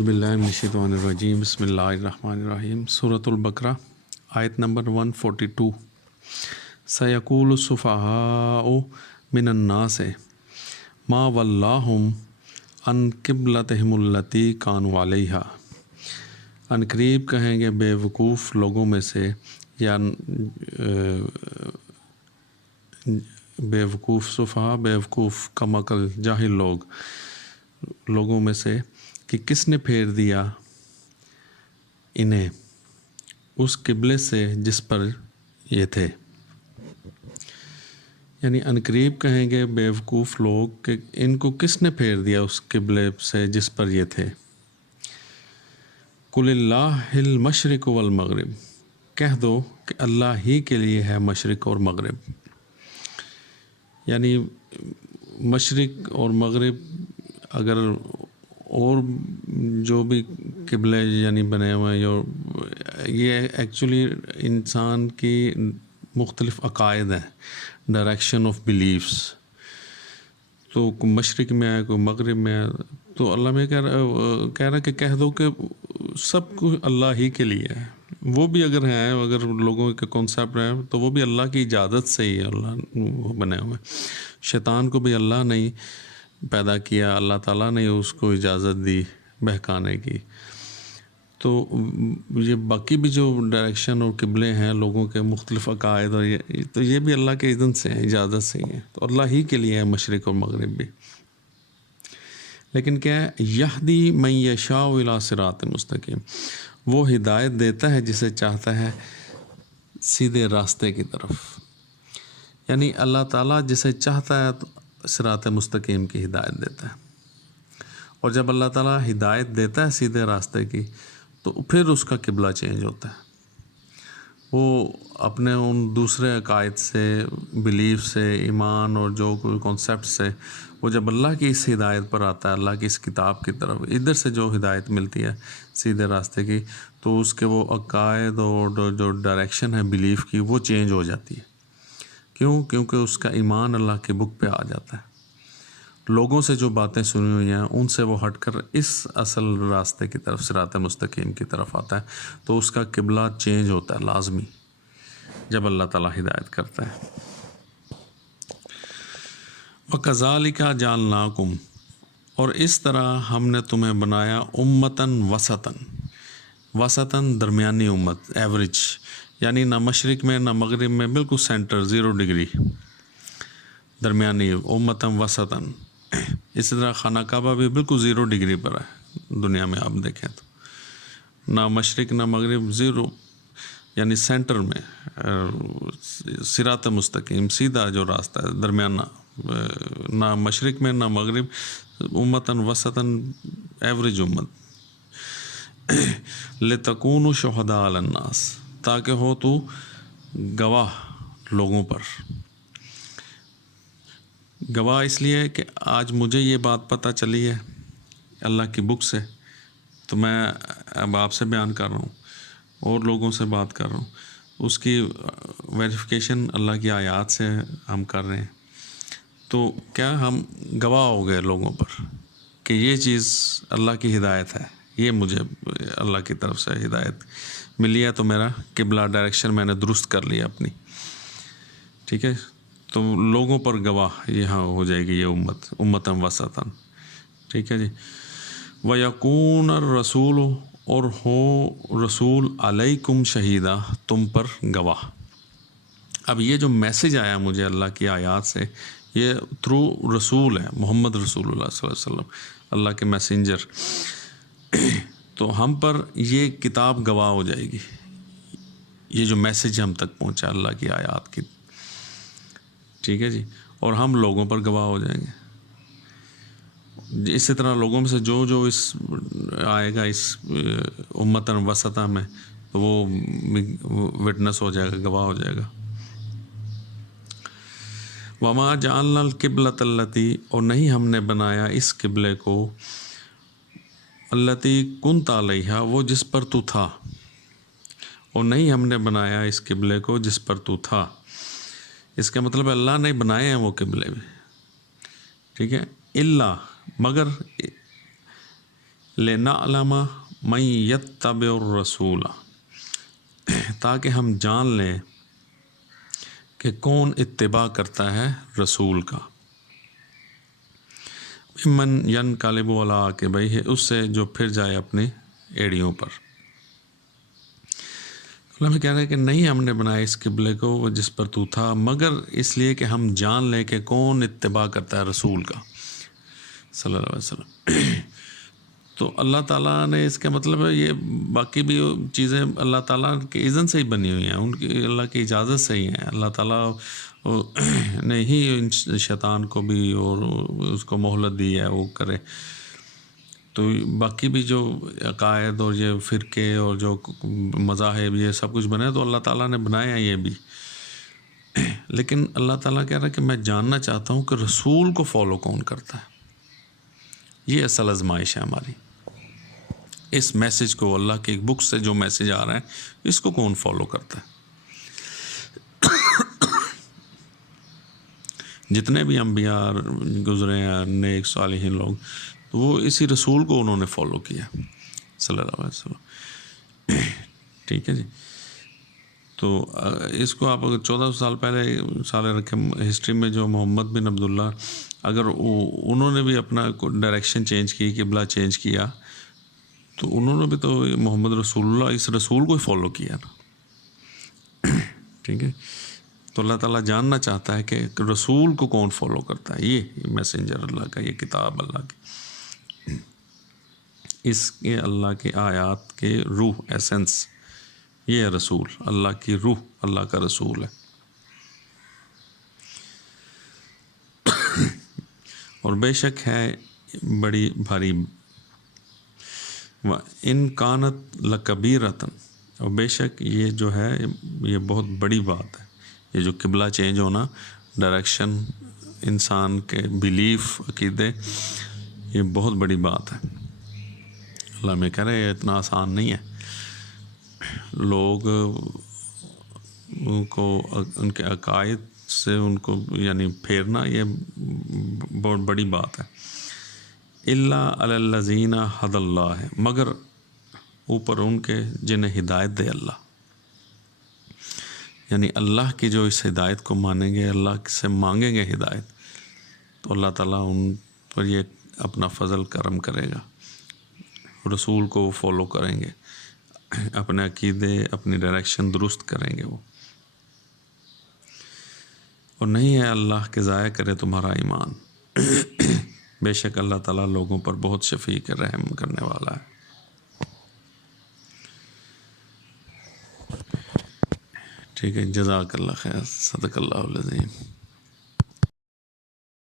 باللہ من الشیطان الرجیم بسم اللہ الرحمن الرحیم سورۃ البقرہ آیت نمبر 142 سیقول السفہاء من الناس ما ولاہم عن قبلتہم التی کانوا علیہا، ان قریب کہیں گے بے وقوف لوگوں میں سے یا بے وقوف سفہاء بے وقوف کم عقل جاہل لوگوں میں سے کہ کس نے پھیر دیا انہیں اس قبلے سے جس پر یہ تھے، یعنی عنقریب کہیں گے بے وقوف لوگ کہ ان کو کس نے پھیر دیا اس قبلے سے جس پر یہ تھے۔ قل اللہ المشرق والمغرب، کہہ دو کہ اللہ ہی کے لیے ہے مشرق اور مغرب، یعنی مشرق اور مغرب اگر اور جو بھی قبلے یعنی بنے ہوئے ہیں، یہ ایکچولی انسان کی مختلف عقائد ہیں، ڈائریکشن آف بیلیفس، تو کوئی مشرق میں ہے کوئی مغرب میں ہے، تو اللہ میں کہہ رہا کہ کہہ دو کہ سب کچھ اللہ ہی کے لیے ہے، وہ بھی اگر ہیں اگر لوگوں کے کانسیپٹ ہیں تو وہ بھی اللہ کی اجازت سے ہی اللہ بنے ہوئے، شیطان کو بھی اللہ نہیں پیدا کیا، اللہ تعالیٰ نے اس کو اجازت دی بہکانے کی، تو یہ باقی بھی جو ڈائریکشن اور قبلے ہیں لوگوں کے مختلف عقائد اور تو یہ بھی اللہ کے اذن سے ہیں، اجازت سے ہی ہیں، تو اللہ ہی کے لیے ہے مشرق اور مغرب بھی۔ لیکن کیا ہے، یہدی من یشاء الی صراط مستقیم، وہ ہدایت دیتا ہے جسے چاہتا ہے سیدھے راستے کی طرف، یعنی اللہ تعالیٰ جسے چاہتا ہے تو صراط مستقیم کی ہدایت دیتا ہے، اور جب اللہ تعالیٰ ہدایت دیتا ہے سیدھے راستے کی تو پھر اس کا قبلہ چینج ہوتا ہے، وہ اپنے ان دوسرے عقائد سے، بلیف سے، ایمان اور جو کوئی کانسیپٹ سے، وہ جب اللہ کی اس ہدایت پر آتا ہے، اللہ کی اس کتاب کی طرف ادھر سے جو ہدایت ملتی ہے سیدھے راستے کی، تو اس کے وہ عقائد اور جو ڈائریکشن ہے بلیف کی وہ چینج ہو جاتی ہے۔ کیوں؟ کیونکہ اس کا ایمان اللہ کی بک پہ آ جاتا ہے، لوگوں سے جو باتیں سنی ہوئی ہیں ان سے وہ ہٹ کر اس اصل راستے کی طرف، صراط مستقیم کی طرف آتا ہے، تو اس کا قبلہ چینج ہوتا ہے لازمی جب اللہ تعالیٰ ہدایت کرتا ہے۔ وَكَذَلِكَ جَعَلْنَاكُمْ، اور اس طرح ہم نے تمہیں بنایا امتاً وسطاً درمیانی امت، ایوریج، یعنی نہ مشرق میں نہ مغرب میں، بالکل سینٹر، 0 ڈگری، درمیانی امتاً وسطاً۔ اسی طرح خانہ کعبہ بھی بالکل 0 ڈگری پر ہے دنیا میں، آپ دیکھیں تو نہ مشرق نہ مغرب، 0، یعنی سینٹر میں، صراط مستقیم، سیدھا جو راستہ ہے، درمیانہ، نہ مشرق میں نہ مغرب، امتاً وسطاً، ایوریج امت۔ لِتَكُونُوا شُهَدَاءَ عَلَى النَّاسِ، تاکہ ہو تو گواہ لوگوں پر، گواہ اس لیے کہ آج مجھے یہ بات پتہ چلی ہے اللہ کی بک سے، تو میں اب آپ سے بیان کر رہا ہوں اور لوگوں سے بات کر رہا ہوں، اس کی ویریفیکیشن اللہ کی آیات سے ہم کر رہے ہیں، تو کیا ہم گواہ ہو گئے لوگوں پر کہ یہ چیز اللہ کی ہدایت ہے، یہ مجھے اللہ کی طرف سے ہدایت ملی ہے، تو میرا قبلہ ڈائریکشن میں نے درست کر لیا اپنی، ٹھیک ہے، تو لوگوں پر گواہ یہاں ہو جائے گی یہ امتاً وسطاً، ٹھیک ہے جی۔ وَيَكُونَ الرَّسُولُ، اور ہو رسول علیکم شہیدہ، تم پر گواہ۔ اب یہ جو میسج آیا مجھے اللہ کی آیات سے، یہ تھرو رسول ہے، محمد رسول اللہ صلی اللہ علیہ وسلم، اللہ کے میسنجر، تو ہم پر یہ کتاب گواہ ہو جائے گی، یہ جو میسج ہم تک پہنچا اللہ کی آیات کی، ٹھیک ہے جی، اور ہم لوگوں پر گواہ ہو جائیں گے۔ اسی طرح لوگوں میں سے جو اس آئے گا اس امتاً وسطہ میں، تو وہ وٹنس ہو جائے گا، گواہ ہو جائے گا۔ وَمَا جَعَلْنَا الْقِبْلَةَ الَّتِي، اور نہیں ہم نے بنایا اس قبلے کو، الَّتِي كُنْتَ عَلَيْهَا، وہ جس پر تو تھا، اور نہیں ہم نے بنایا اس قبلے کو جس پر تو تھا، اس کا مطلب اللہ نے بنائے ہیں وہ قبلے بھی، ٹھیک ہے، اللہ، مگر لِنَعْلَمَ مَن يَتَّبِعُ الرَّسُولَ، تاکہ ہم جان لیں کہ کون اتباع کرتا ہے رسول کا، من ينقلب علی عقبیہ، اس سے جو پھر جائے اپنی ایڑیوں پر۔ اللہ میں کہہ رہے ہیں کہ نہیں ہم نے بنایا اس قبلے کو جس پر تو تھا مگر اس لیے کہ ہم جان لیں کہ کون اتباع کرتا ہے رسول کا صلی اللہ علیہ وسلم۔ تو اللہ تعالیٰ نے اس کا مطلب ہے یہ باقی بھی چیزیں اللہ تعالیٰ کے اذن سے ہی بنی ہوئی ہیں، ان کی اللہ کی اجازت سے ہی ہیں۔ اللہ تعالیٰ نے ہی شیطان کو بھی اور اس کو مہلت دی ہے وہ کرے۔ تو باقی بھی جو عقائد اور یہ فرقے اور جو مذاہب یہ سب کچھ بنے تو اللہ تعالیٰ نے بنائے ہیں یہ بھی، لیکن اللہ تعالیٰ کہہ رہا ہے کہ میں جاننا چاہتا ہوں کہ رسول کو فالو کون کرتا ہے۔ یہ اصل آزمائش ہے ہماری، اس میسج کو، اللہ کے ایک بک سے جو میسج آ رہا ہے اس کو کون فالو کرتا ہے۔ جتنے بھی انبیاء گزرے ہیں نیک صالحین لوگ، تو وہ اسی رسول کو انہوں نے فالو کیا صلی اللہ علیہ وسلم۔ ٹھیک ہے جی، تو اس کو آپ اگر 1400 سال پہلے سال رکھیں ہسٹری میں، جو محمد بن عبداللہ اگر انہوں نے بھی اپنا ڈائریکشن چینج کی، قبلہ چینج کیا، تو انہوں نے بھی تو محمد رسول اللہ اس رسول کو ہی فالو کیا نا۔ ٹھیک ہے، تو اللہ تعالیٰ جاننا چاہتا ہے کہ رسول کو کون فالو کرتا ہے، یہ میسنجر اللہ کا، یہ کتاب اللہ کی، اس کے اللہ کے آیات کے روح، ایسنس، یہ ہے رسول، اللہ کی روح، اللہ کا رسول ہے۔ اور بے شک ہے بڑی بھاری، ان کانت لکبیرتن، اور بے شک یہ جو ہے یہ بہت بڑی بات ہے، یہ جو قبلہ چینج ہونا، ڈائریکشن انسان کے بیلیف، عقیدے، یہ بہت بڑی بات ہے۔ اللہ میں کہہ رہے ہیں اتنا آسان نہیں ہے، لوگ ان کو ان کے عقائد سے ان کو یعنی پھیرنا یہ بہت بڑی بات ہے۔ الا علی الذین ھدی اللہ، ہے مگر اوپر ان کے جنہیں ہدایت دے اللہ، یعنی اللہ کی جو اس ہدایت کو مانیں گے، اللہ سے مانگیں گے ہدایت، تو اللہ تعالیٰ ان پر یہ اپنا فضل کرم کرے گا، رسول کو فالو کریں گے، اپنے عقیدے، اپنی ڈائریکشن درست کریں گے وہ، اور نہیں ہے اللہ کے ضائع کرے تمہارا ایمان۔ بے شک اللہ تعالیٰ لوگوں پر بہت شفیق رحم کرنے والا ہے۔ ٹھیک ہے، جزاک اللہ خیر، صدق اللہ العظیم۔